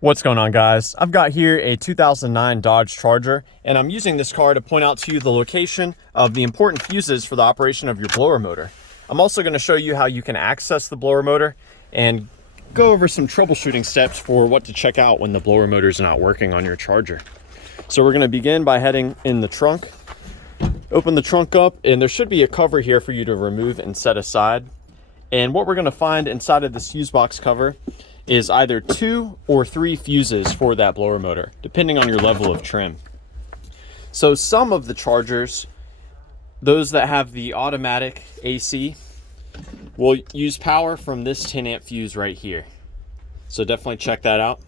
What's going on, guys? I've got here a 2009 Dodge Charger, and I'm using this car to point out to you the location of the important fuses for the operation of your blower motor. I'm also going to show you how you can access the blower motor and go over some troubleshooting steps for what to check out when the blower motor is not working on your Charger. So we're going to begin by heading in the trunk. Open the trunk up, and there should be a cover here for you to remove and set aside. And what we're going to find inside of this fuse box cover is either 2 or 3 fuses for that blower motor, depending on your level of trim. So some of the Chargers, those that have the automatic AC, will use power from this 10 amp fuse right here. So definitely check that out.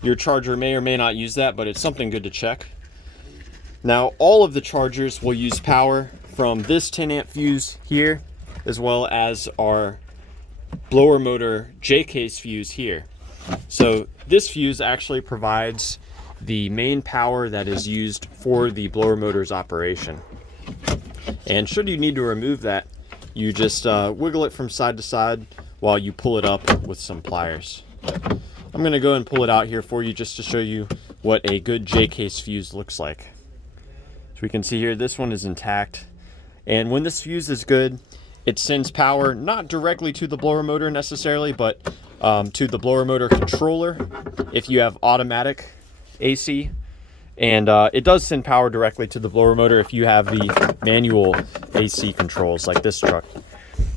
Your Charger may or may not use that, but it's something good to check. Now, all of the Chargers will use power from this 10 amp fuse here, as well as our blower motor J-case fuse here. So this fuse actually provides the main power that is used for the blower motor's operation. And should you need to remove that, you just wiggle it from side to side while you pull it up with some pliers. I'm going to go and pull it out here for you just to show you what a good J-case fuse looks like. So we can see here this one is intact, and when this fuse is good, it sends power not directly to the blower motor necessarily, but to the blower motor controller if you have automatic AC. And it does send power directly to the blower motor if you have the manual AC controls like this truck.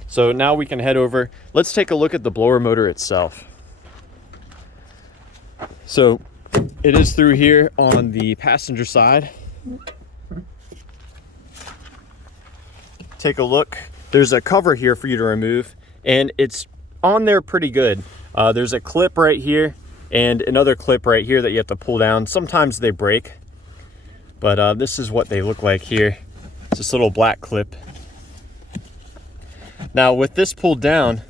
So now we can head over. Let's take a look at the blower motor itself. So it is through here on the passenger side. Take a look. There's a cover here for you to remove, and it's on there pretty good. There's a clip right here and another clip right here that you have to pull down. Sometimes they break, but this is what they look like here. It's this little black clip. Now with this pulled down,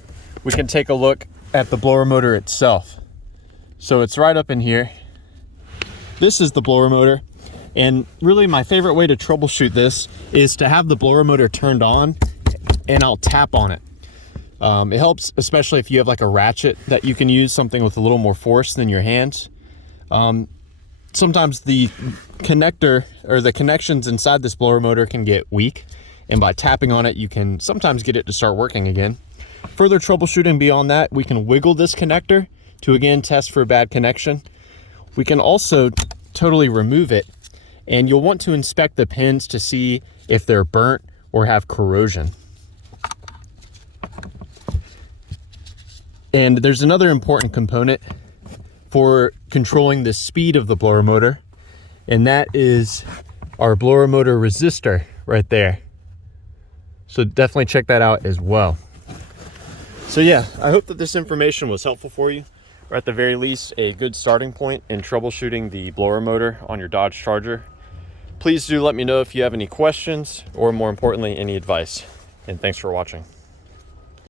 we can take a look at the blower motor itself. So it's right up in here. This is the blower motor, and really my favorite way to troubleshoot this is to have the blower motor turned on, and I'll tap on it. It helps, especially if you have like a ratchet that you can use, something with a little more force than your hands. Sometimes the connector or the connections inside this blower motor can get weak, and by tapping on it, you can sometimes get it to start working again. Further troubleshooting beyond that, we can wiggle this connector to again test for a bad connection. We can also totally remove it, and you'll want to inspect the pins to see if they're burnt or have corrosion. And there's another important component for controlling the speed of the blower motor, and that is our blower motor resistor right there. So definitely check that out as well. So yeah, I hope that this information was helpful for you, or at the very least a good starting point in troubleshooting the blower motor on your Dodge Charger. Please do let me know if you have any questions, or more importantly, any advice. And thanks for watching.